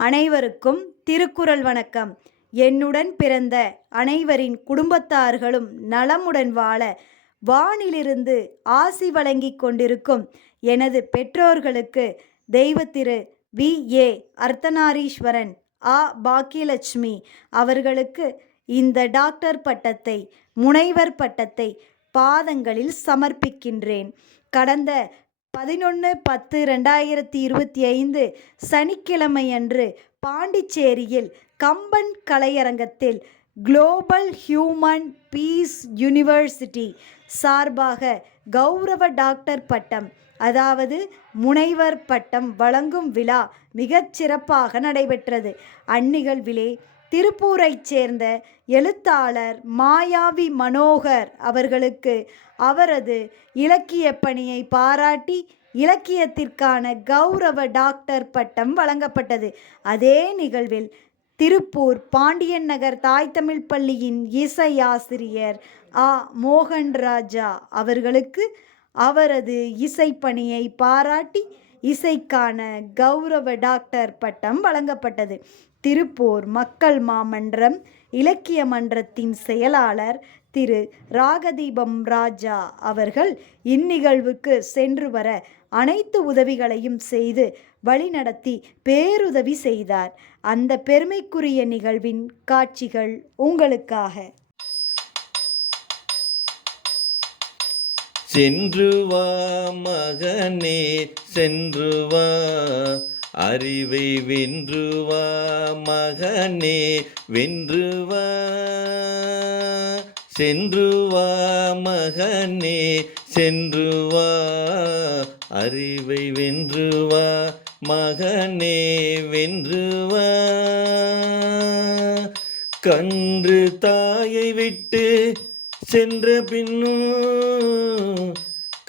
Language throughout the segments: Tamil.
அனைவருக்கும் திருக்குறள் வணக்கம். என்னுடன் பிறந்த அனைவரின் குடும்பத்தார்களும் நலமுடன் வாழ வானிலிருந்து ஆசி வழங்கிக் கொண்டிருக்கும் எனது பெற்றோர்களுக்கு தெய்வத்திரு வி.ஏ. அர்த்தநாரீஸ்வரன் பாக்கியலட்சுமி அவர்களுக்கு இந்த டாக்டர் பட்டத்தை, முனைவர் பட்டத்தை பாதங்களில் சமர்ப்பிக்கின்றேன். கடந்த 11/10/2025 சனிக்கிழமையன்று பாண்டிச்சேரியில் கம்பன் கலையரங்கத்தில் குளோபல் ஹியூமன் பீஸ் யூனிவர்சிட்டி சார்பாக கௌரவ டாக்டர் பட்டம், அதாவது முனைவர் பட்டம் வழங்கும் விழா மிகச் சிறப்பாக நடைபெற்றது. அந்நிகழ்விலே திருப்பூரைச் சேர்ந்த எழுத்தாளர் மாயாவி மனோகர் அவர்களுக்கு அவரது இலக்கிய பணியை பாராட்டி இலக்கியத்திற்கான கௌரவ டாக்டர் பட்டம் வழங்கப்பட்டது. அதே நிகழ்வில் திருப்பூர் பாண்டியன் நகர் தாய் தமிழ் பள்ளியின் இசை ஆசிரியர் மோகன்ராஜா அவர்களுக்கு அவரது இசைப்பணியை பாராட்டி இசைக்கான கௌரவ டாக்டர் பட்டம் வழங்கப்பட்டது. திருப்பூர் மக்கள் மாமன்றம் இலக்கிய மன்றத்தின் செயலாளர் திரு ராகதீபம் ராஜா அவர்கள் இந்நிகழ்வுக்கு சென்று வர அனைத்து உதவிகளையும் செய்து வழிநடத்தி பேருதவி செய்தார். அந்த பெருமைக்குரிய நிகழ்வின் காட்சிகள் உங்களுக்காக. சென்று வா மகனே, சென்று வா, அறிவை வென்று வா மகனே, வென்று வா. சென்று வா மகனே, சென்று வா, அறிவை வென்று வா மகனே, வென்று வா. கன்று தாயை விட்டு சென்ற பின்னும்,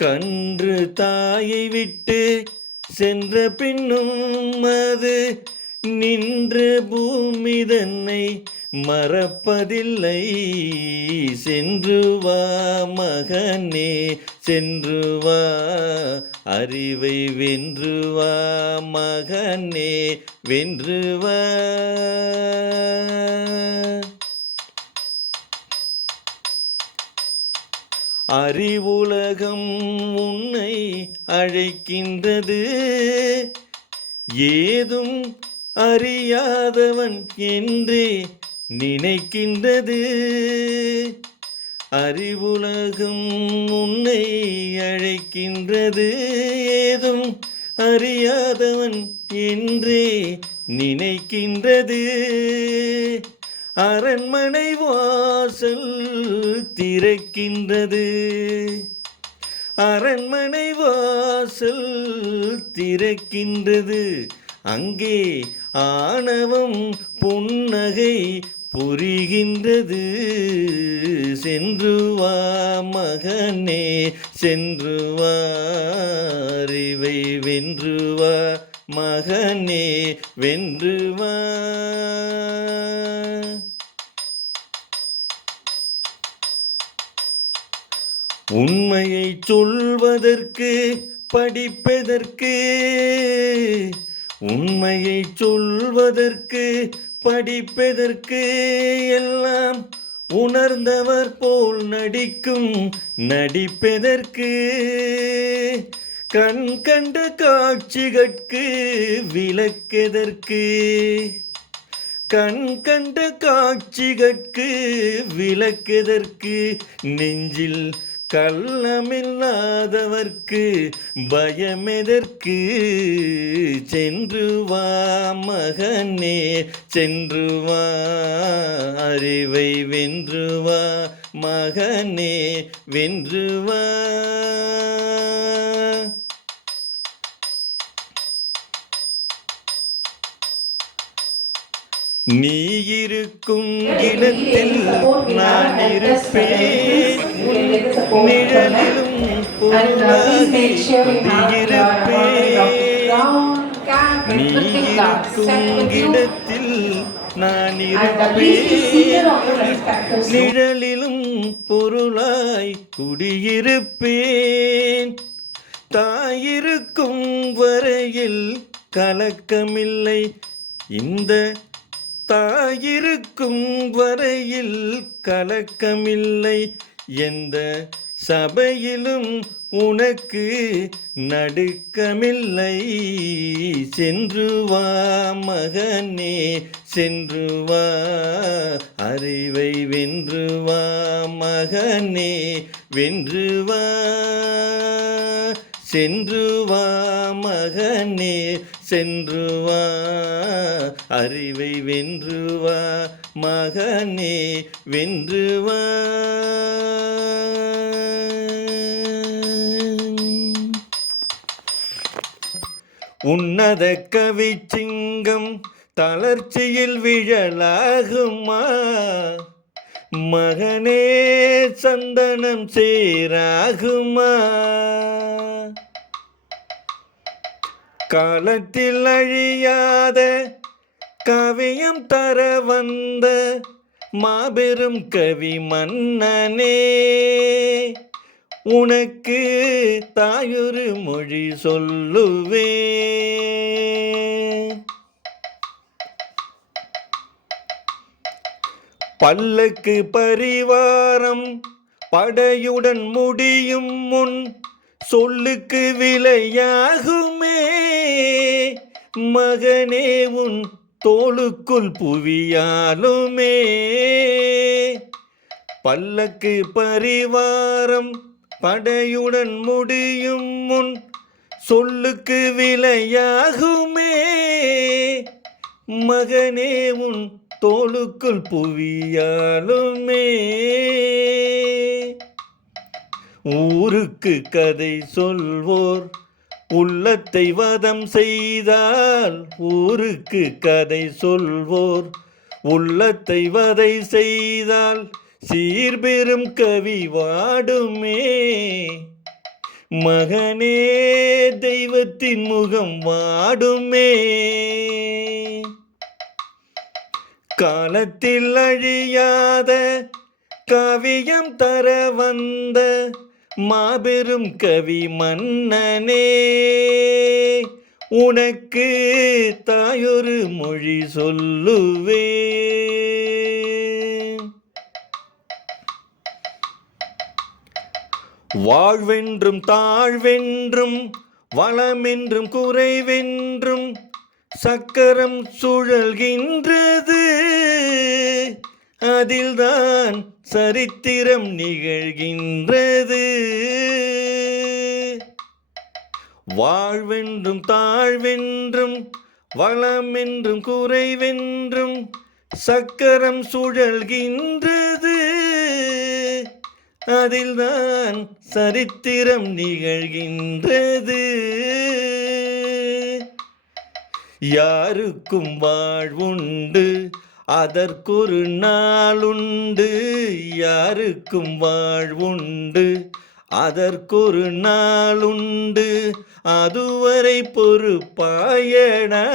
கன்று தாயை விட்டு சென்ற பின்னும் அது நின்ற பூமி தன்னை மறப்பதில்லை. சென்று வா மகனே, சென்று வா, அறிவை வென்று வா மகனே, வென்று வா. அறிவுலகம் உன்னை அழைக்கின்றது, ஏதும் அறியாதவன் என்றே நினைக்கின்றது. அறிவுலகம் உன்னை அழைக்கின்றது, ஏதும் அறியாதவன் என்றே நினைக்கின்றது. அரண்மனை வாசல் திறக்கின்றது, அரண்மனை வாசல் திறக்கின்றது. அங்கே ஆணவம் புன்னகை புரிகின்றது. சென்று வா மகனே, சென்று வா, அறிவை வென்று வா மகனே, வென்று வா. உண்மையை சொல்வதற்கு படிப்பதற்கு, உண்மையை சொல்வதற்கு படிப்பதற்கு, எல்லாம் உணர்ந்தவர் போல் நடிக்கும் நடிப்பதற்கு. கண் கண்ட காட்சிகட்கு விளக்கெதற்கு, கண் கண்ட காட்சிகட்கு விளக்கெதற்கு. நெஞ்சில் கள்ளமில்லாதவர்க்கு பயமெதற்கு. சென்று வா மகனே, சென்று வா, அறிவை வென்று வா மகனே, வென்று வா. நீ இருக்கும் இடத்தில் நான் இருப்பேன், நிழலிலும் பொருளாகி குடியிருப்பேன். நீ இருக்கும் இடத்தில் நான் இருப்பேன், நிழலிலும் பொருளாய் குடியிருப்பேன். தாயிருக்கும் வரையில் கலக்கமில்லை, இந்த தாயிருக்கும் வரையில் கலக்கமில்லை, எந்த சபையிலும் உனக்கு நடுக்கமில்லை. சென்று வா மகனே, சென்று வா, அறிவை வென்று வா மகனே, வென்று வா. சென்று வா மகனே, சென்று வா, அறிவை வென்று வா மகனே, வென்று வா. உன்னத கவி சிங்கம் தளர்ச்சியில் விழலாகுமா மகனே, சந்தனம் சேராகுமா. காலத்தில் அழியாத கவியம் தர வந்த மாபெரும் கவி மன்னனே, உனக்கு தாயொரு மொழி சொல்லுவே. பல்லக்கு பரிவாரம் படையுடன் முடியும் முன் சொல்லுக்கு விலையாகுமே மகனே, உன் தோளுக்குள் புவியாலுமே. பல்லக்கு பரிவாரம் படையுடன் முடியும் முன் சொல்லுக்கு விலையாகுமே மகனே, உன் தோளுக்குள் புவியாலுமே. ஊருக்கு கதை சொல்வோர் உள்ளத்தை வதம் செய்தால், ஊருக்கு கதை சொல்வோர் உள்ளத்தை வதை செய்தால், சீர்பெரும் கவி வாடுமே மகனே, தெய்வத்தின் முகம் வாடுமே. காலத்தில் அழியாத கவியம் தர வந்த மாபெரும் கவி மன்னனே, உனக்கு தாயொரு மொழி சொல்லுவே. வாழ்வென்றும் தாழ்வென்றும் வளமென்றும் குறைவென்றும் சக்கரம் சுழல்கின்றது, அதில்தான் சரித்திரம் நிகழ்கின்றது. வாழ்வென்றும் தாழ்வென்றும் வளமென்றும் குறைவென்றும் சக்கரம் சுழல்கின்றது, அதில்தான் சரித்திரம் நிகழ்கின்றது. யாருக்கும் வாழ்வுண்டு அதற்கொரு நாளுண்டு, யாருக்கும் வாழ்வுண்டு அதற்கொரு நாளுண்டு, அதுவரை பொறுப்பாயடா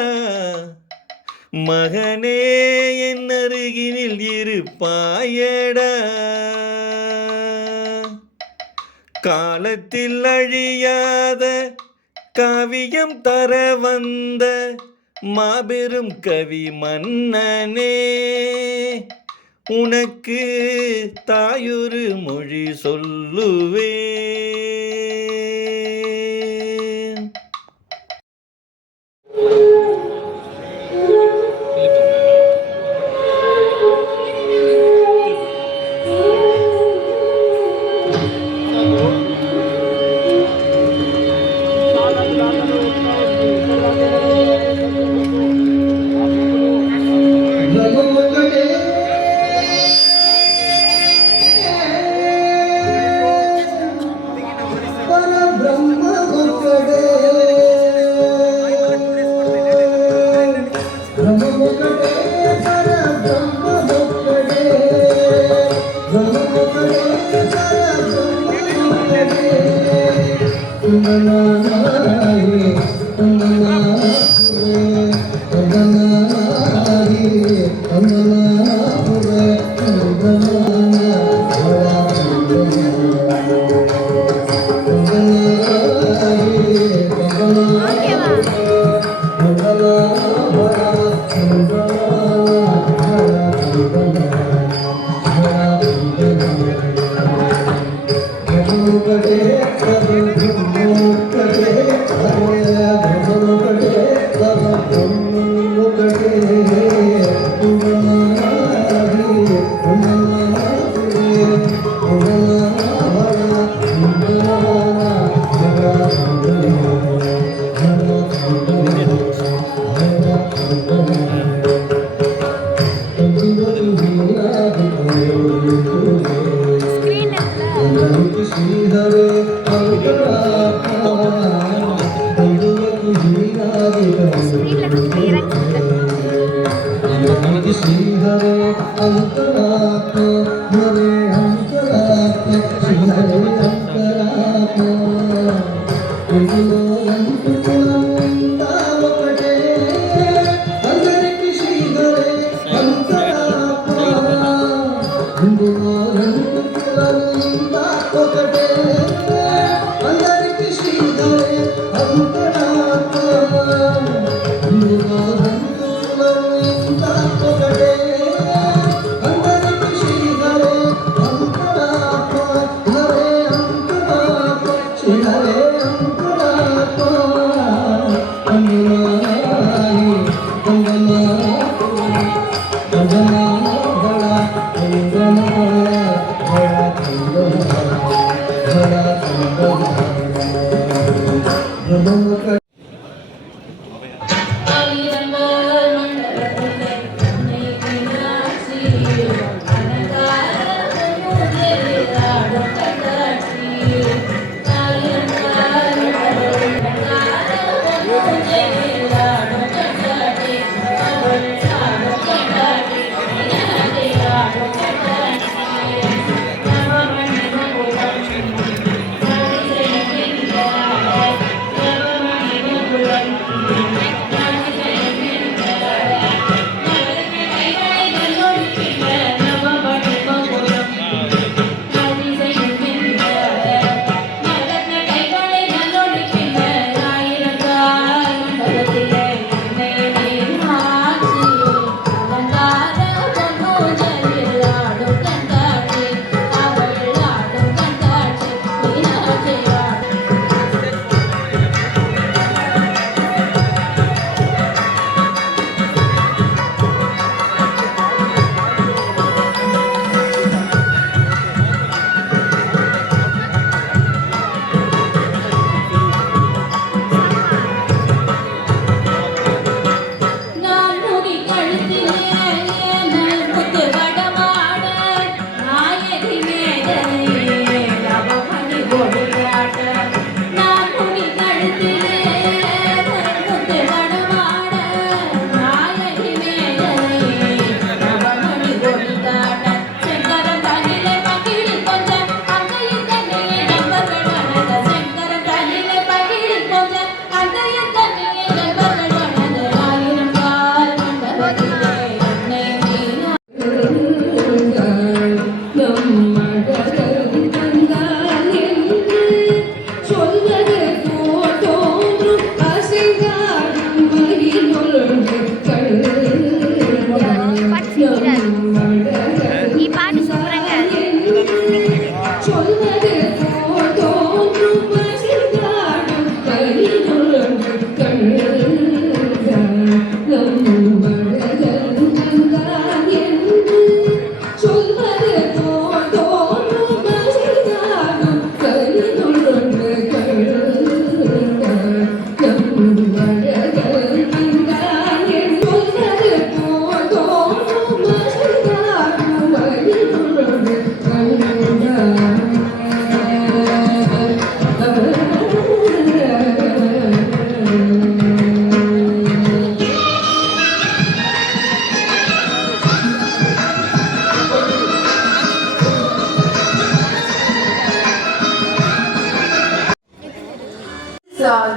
மகனே, என் அருகினில் இருப்பாயடா. காலத்தில் அழியாத காவியம் தர வந்த மாபெரும் கவி மன்னனே, உனக்கு தாயொரு மொழி சொல்லுவே. Para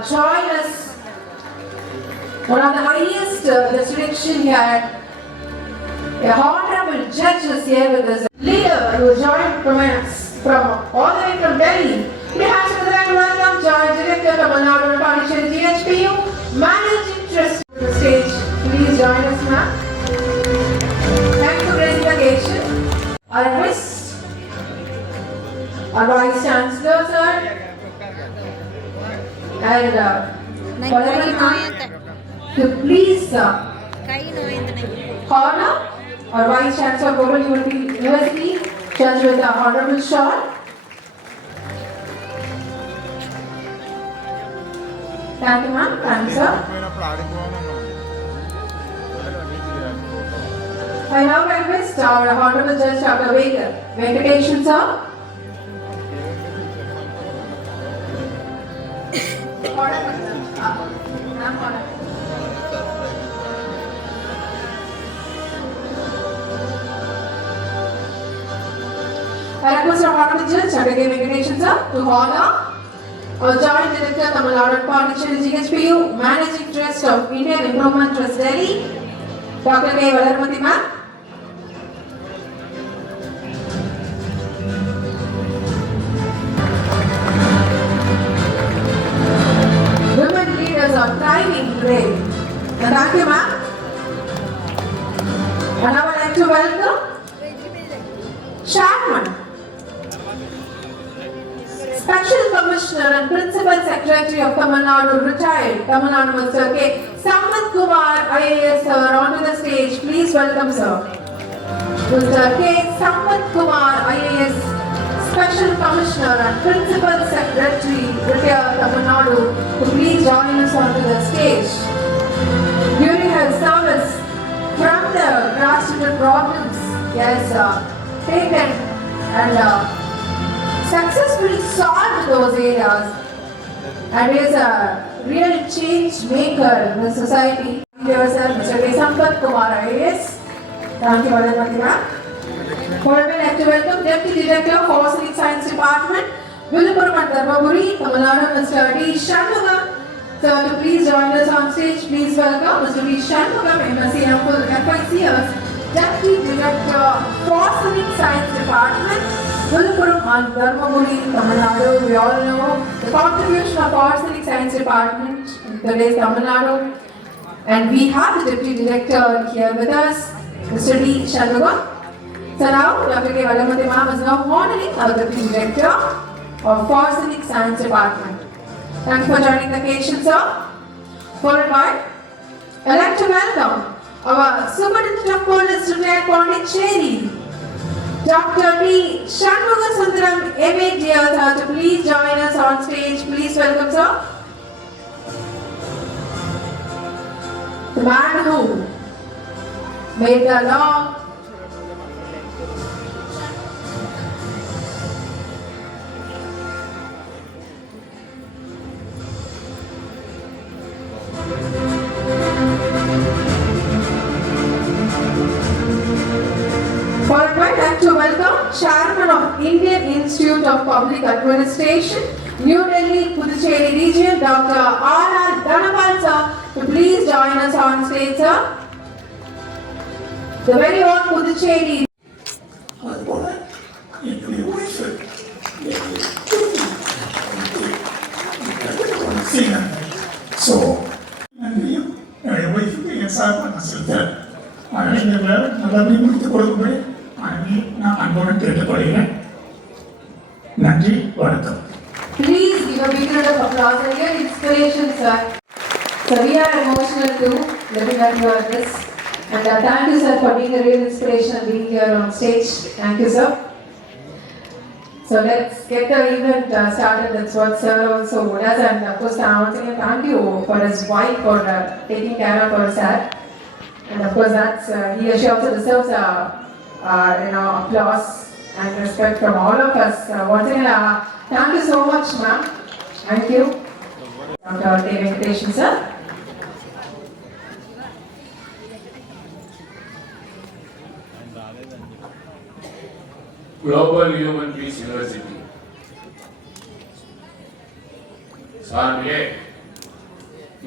Join us. One of the highest distinction here. A honorable judge is here with us. Leader who joined from us from all the way from Delhi. We have to welcome Joint Director Tamil Nadu Pondicherry GHPU, Managing Trustee to the stage. Please join. join us, ma'am. Thank you for gracing the occasion. I request our Vice Chancellor, sir, and Honorable ma'am, to please honor our Vice Chancellor of Global University, judged with the Honorable Shawl. Thank you, ma'am. Thank you, sir. I now request our Honorable Judge Dr. Venkatesan, sir. I request our Honorable Judge Dr. Venkatesan, sir, to honor our Joint Director, Tamil Nadu Pondicherry GHPU, Managing Trust of Indian Improvement Trust Delhi, Dr. K. Valarmati, ma'am. Women leaders are thriving great. Thank you, ma'am. And I would like to welcome Chairman, Special Commissioner and Principal Secretary of Tamil Nadu, retired Tamil Nadu, Mr. K. Sampath Kumar, IAS, sir, onto the stage. Please welcome, sir. Mr. K. Sampath Kumar, IAS, Special Commissioner and Principal Secretary, retired Tamil Nadu, to please join us onto the stage. During her service from the grassroots problems, yes, taken and successfully solved those areas and is a real change maker in the society. Yourself, Mr. K. Sampath Kumar, IAS. Thank you very much, ma'am. I'd like to welcome Deputy Director of Physics Science Department, Viluppuram and Dharmaburi, Tamil Nadu, Mr. D. Shanmugam. Sir, to please join us on stage, please welcome Mr. D. Shanmugam, MSc and full FICS, Deputy Director of Physics Science Department, Viluppuram and Dharmaburi, Tamil Nadu. We all know the contribution of Physics Science Department in today's Tamil Nadu. And we have the Deputy Director here with us, Mr. D. Shanmugam. So now, Dr. K. Valarmati ma'am is now honoring our Deputy Director of Physics Science Department. Thank you for joining the occasion, sir. Followed by, I'd like to welcome our Superintendent of Police, retired Pondicherry, Dr. D. Shanmugasundaram, MA, sir, to please join us on stage. Please welcome, sir. The man who made the law I'd like to welcome Chairman of Indian Institute of Public Administration, New Delhi, Puducherry Region, Dr. R.R. Dhanapal, sir, to please join us on stage, sir. The very own Puducherry. அதுபோல என்னுடைய ஒய்ஃபு ஸோ நன்றியும் என்னுடைய ஒய்ஃபுக்கு என் சார்பாக நான் செலுத்துகிறேன். அதனால் நல்லபடியும் முடித்துக் கொடுக்கும்படி நான் அன்புடன் கேட்டுக்கொள்கிறேன். நன்றி, வணக்கம். Please give a big round of applause and your inspiration, sir. So we are emotional too, looking at you at this. And thank you, sir, for being a real inspiration and being here on stage. Thank you, sir. So let's get the event started. That's what sir also does. And of course, once again, thank you for his wife for taking care of her, sir. And of course, that's he or she also deserves applause and respect from all of us. Once again, thank you so much, ma'am. Thank you, Dr. K. Venkatesan, sir. Global Human Peace University சார்பிலே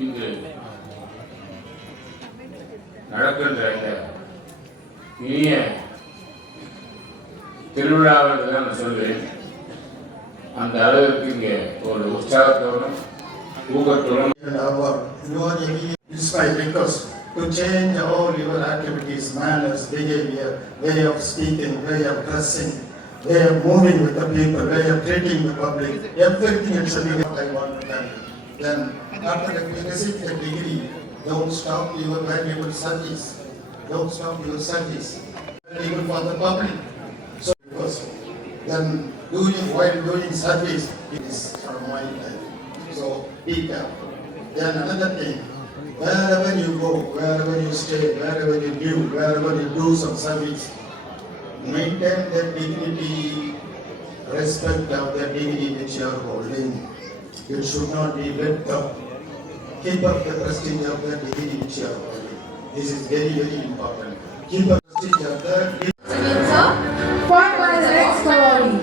இங்கு நடக்கின்ற இந்த இனிய திருவிழாவை தான் நான் சொல்வேன். அந்த அளவிற்கு இங்கே ஒரு உற்சாகத்தோடும் ஊக்கத்தோடும் You are the inspired because to change all your activities, manners, behavior, way of speaking, way of dressing, way of moving with the people, way of treating the public, everything it should be what I want to tell you. Then after receipt a degree, don't stop your valuable service. Don't stop your service. Valuable for the public. So first, then while doing service, it is from my life. So be careful. Then another thing, wherever you go, wherever you stay, wherever you live, wherever you do some service, maintain the dignity, respect of the dignity which you are holding. It should not be let down. Keep up the prestige of the dignity which you are holding. This is very, very important. Keep up the prestige of the dignity. Followed by the next awardee.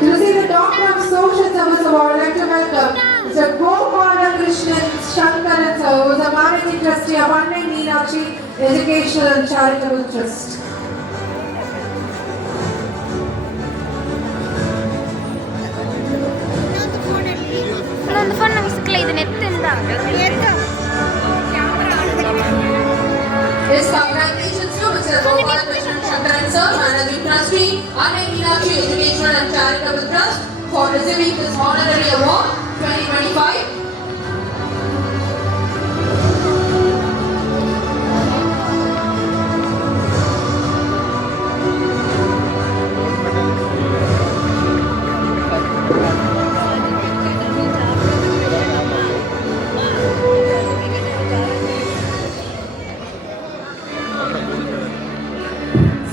To receive the Doctor of Social Service Award, I'd like to welcome Mr. Gopala Krishnan Shankaran, who is a managing trustee of Annai Meenakshi Educational and Charitable Trust. அந்த ஃபோன் மிஸ்க்குள்ள இது நெட் இருந்தா Yes, congratulations to Mr. Gopala Krishnan Shankaran sir, managing trustee, Annai Meenakshi Educational and Charitable Trust, for receiving this honorary award 2025.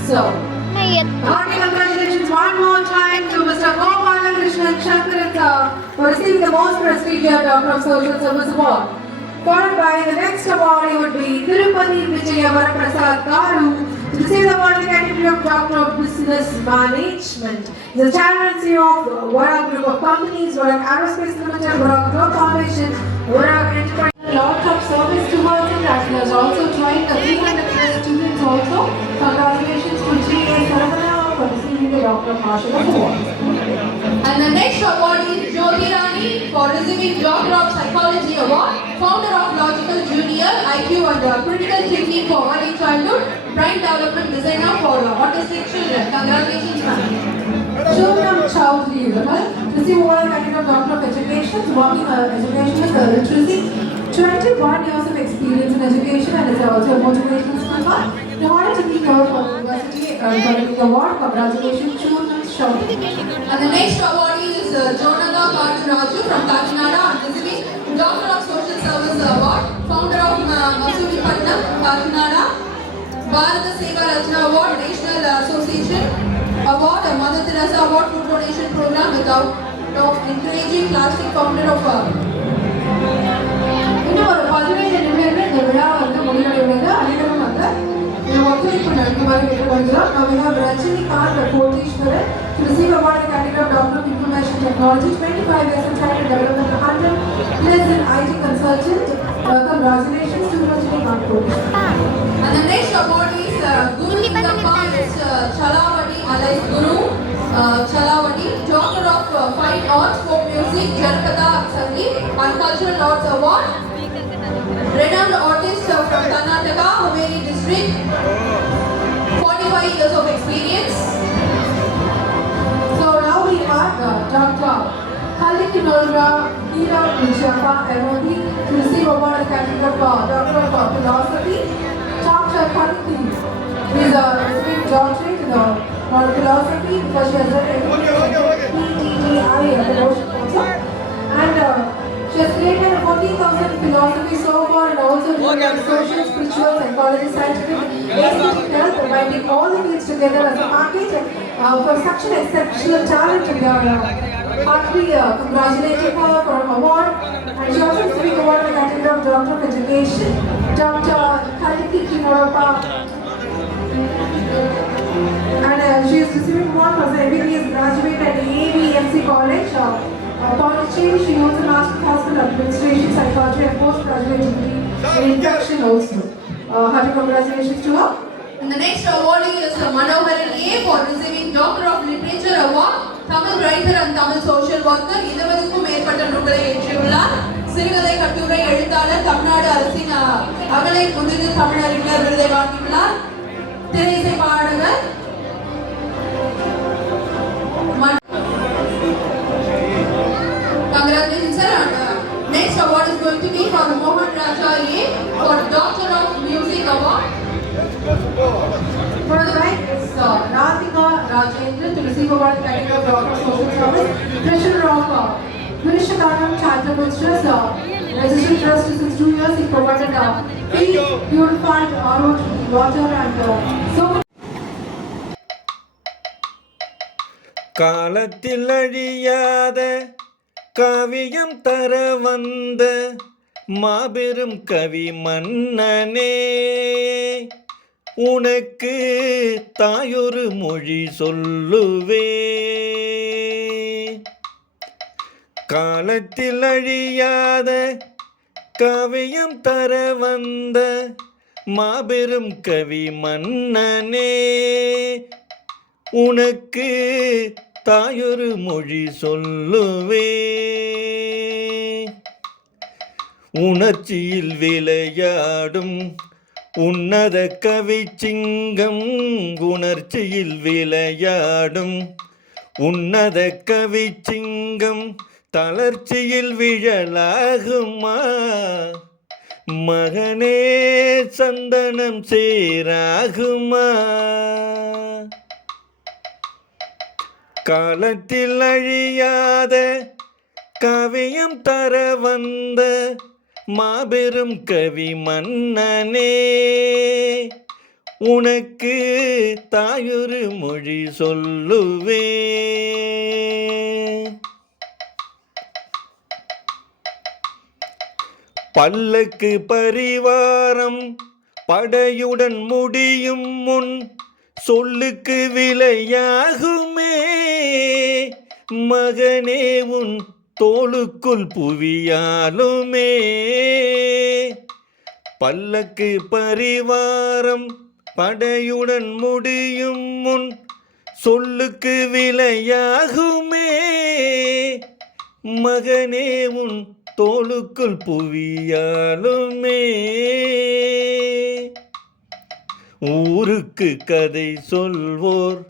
So, hearty congratulations one more time to Mr. Gopala Krishnan Shankaran for receiving the most prestigious Doctor of Social Service Award. Followed by the next awardee would be Tirupati Vijayavara Prasad Garu to receive the award in the category of Doctor of Business Management. He is the chairman and CEO of Vora Group of Companies, Vora Aerospace Limited, Vora Growth Foundation, Vora Enterprise. Lot of service towards it, as he has also joined the 300 plus students also. Congratulations to G.A. Saravana for receiving the Doctor of Martial Award. And the next award is Jyoti Rani for receiving Doctor of Psychology Award, founder of Logical Junior, IQ and Critical Thinking for Early Childhood, Brain Development Designer for Autistic Children. Congratulations, ma'am. Shubham Chowdhury received award in the category of Doctor of Education, working education with literacy. 21 years of experience in education and is also a motivational speaker. In order to be here for University Academic Award, congratulations to Showdhury. And the next awardee is Jonatha Raju from Kakinada, receiving Doctor of Social Service Award, founder of Masuri Patnam, Kakinada, Bharata Seva Rachna Award, National Association Award, Mother Teresa Award Food Donation Program without encouraging plastic founder of இன்னும் ஒரு 15 நிமிடங்கள் இந்த விழா முடிவடைகிறது. அனைவரும் ஒத்துழைப்பு நல்குமாறு கேட்டுக்கொள்கிறோம். Now we have Rajinikanth Koteshwaran to receive award in the category of Doctor of Information Technology, 25 years in child development, 100 plus in IT consultant. Congratulations to Rajinikanth Koteshwaran. And the next award is Guru Indappa Chalavadi alias Guru Chalavadi, Doctor of Fine Arts, Folk Music, Janpada Sangeet and Cultural Arts Award. Renowned artist from Karnataka, Haveri district, 45 years of experience. So now we have Dr. Kalikinora Hira Vijayappa MOD to receive award in the category of Doctor of Philosophy. Dr. Kaliki is a receiving doctorate in philosophy because she has done PTDI devotion also. And she has created 40,000 philosophy so far and also social, spiritual, psychology, scientific, aesthetic health, combining all the fields together as a package. For such an exceptional talent, we are heartily congratulating her for an award. And she also received award in the category of Doctor of Education, Dr. Kaliki Kinorappa. And she is receiving award as an MBBS graduate at ABMC College. Pondicherry, she holds a Master's Hospital Administration, Psychology and Postgraduate degree in Infection also. Hearty congratulations to her. And the next awardee is Manoharan A for receiving Doctor of Literature Award, Tamil writer and Tamil social worker. 20க்கும் மேற்பட்ட நூல்களை எழுதியுள்ளார். சிறுகதை கட்டுரை எழுத்தாளர், தமிழ்நாடு அரசின் அகலை புதிது தமிழறிஞர் விருதை வாங்கியுள்ளார். திரையிசை பாடகர் Congratulations, sir. And next award is going to be for Mohan Raja A for Doctor of Music Award. For the right is Radhika Rajendra to receive award title of Doctor of Social Service. Treasurer of Virishakaram Charitable Trust, registered trust since 2 years. He provided free purified RO water and so. காலத்தில் அழியாத காவியம் தர வந்த மாபெரும் கவி மன்னனே, உனக்கு தாயொரு மொழி சொல்லுவே. காலத்தில் அழியாத காவியம் தர வந்த மாபெரும் கவி மன்னனே, உனக்கு தாயொரு மொழி சொல்லுவே. உணர்ச்சியில் விளையாடும் உன்னத கவி சிங்கம், உணர்ச்சியில் விளையாடும் உன்னத கவி சிங்கம், தளர்ச்சியில் விழலாகுமா மகனே சந்தனம் சேராகுமா. காலத்தில் அழியாத காவியம் தர வந்த மாபெரும் கவி மன்னனே, உனக்கு தாயொரு மொழி சொல்லுவே. பல்லக்கு பரிவாரம் படையுடன் முடியும் முன் சொல்லுக்கு விலையாகுமே மகனே உன் தோளுக்குள் புவியாலுமே. பல்லக்கு பரிவாரம் படையுடன் முடியும் முன் சொல்லுக்கு விலையாகுமே மகனே உன் தோளுக்குள் புவியாலுமே. ஊருக்கு கதை சொல்வோர்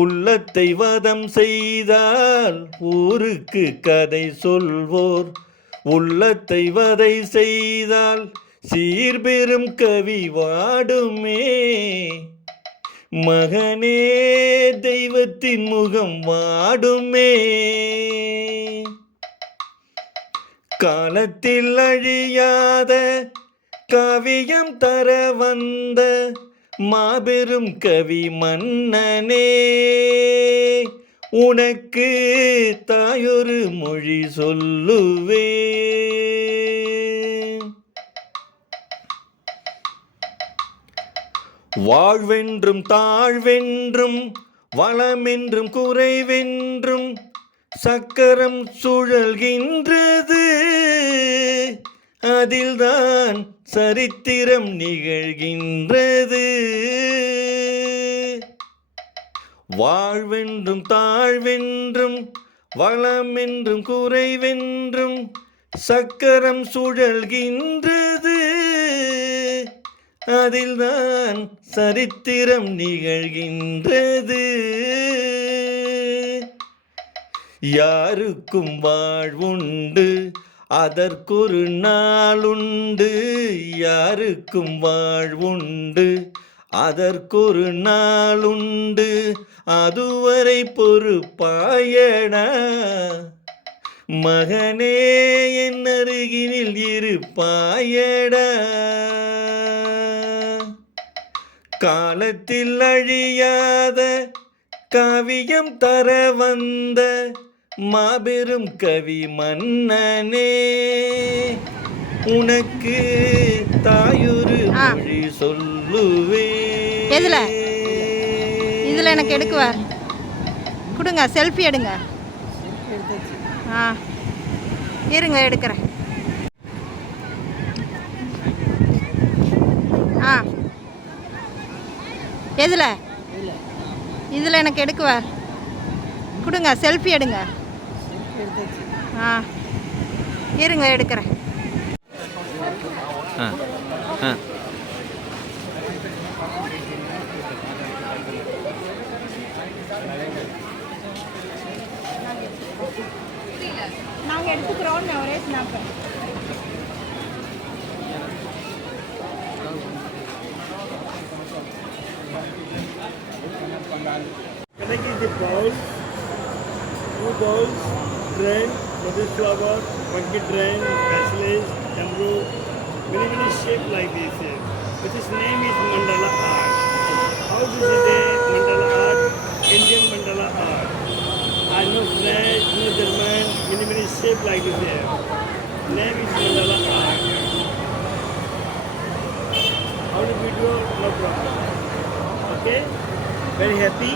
உள்ளத்தை வதம் செய்தால், ஊருக்கு கதை சொல்வோர் உள்ளத்தை வதை செய்தால், சீர்பெரும் கவி வாடுமே மகனே தெய்வத்தின் முகம் வாடுமே. காலத்தில் அழியாத காவியம் தர வந்த மாபெரும் கவி மன்னனே, உனக்கு தாயொரு மொழி சொல்லுவே. வாழ்வென்றும் தாழ்வென்றும் வளமென்றும் குறைவென்றும் சக்கரம் சுழல்கின்றது, அதில்தான் சரித்திரம் நிகழ்கின்றது. வாழ்வென்றும் தாழ்வென்றும் வளமென்றும் குறைவென்றும் சக்கரம் சுழல்கின்றது, அதில்தான் சரித்திரம் நிகழ்கின்றது. யாருக்கும் வாழ்வுண்டு அதற்கொரு நாளுண்டு, யாருக்கும் வாழ்வுண்டு அதற்கொரு நாளுண்டு, அதுவரை பொறுப்பாயடா மகனே என் அருகினில் இருப்பாயடா. காலத்தில் அழியாத காவியம் தர வந்த மாபெரும் கவி மன்னனே, உனக்கு தாயொரு மொழி சொல்லுவே. இதில் எனக்கு எடுக்குவார் கொடுங்க, செல்ஃபி எடுங்க. இருங்க எடுக்கிறேன். எதில் இதில் எனக்கு எடுக்குவார் கொடுங்க, செல்ஃபி எடுங்க. இருங்க எடுக்கிறேன். ஆ ஆ நாங்கள் எடுத்துக்கிறோம். ஒரே snap. Connect is the bowls, 2 bowls, drain, lotus flower, pumpkin drain, basilis, tamru, many shape like this. But his name is mandala art. How this is a mandala art? Indian mandala art. I know French, no German, many shape like this. Name is mandala art. How do we do? No problem. Okay? Very happy.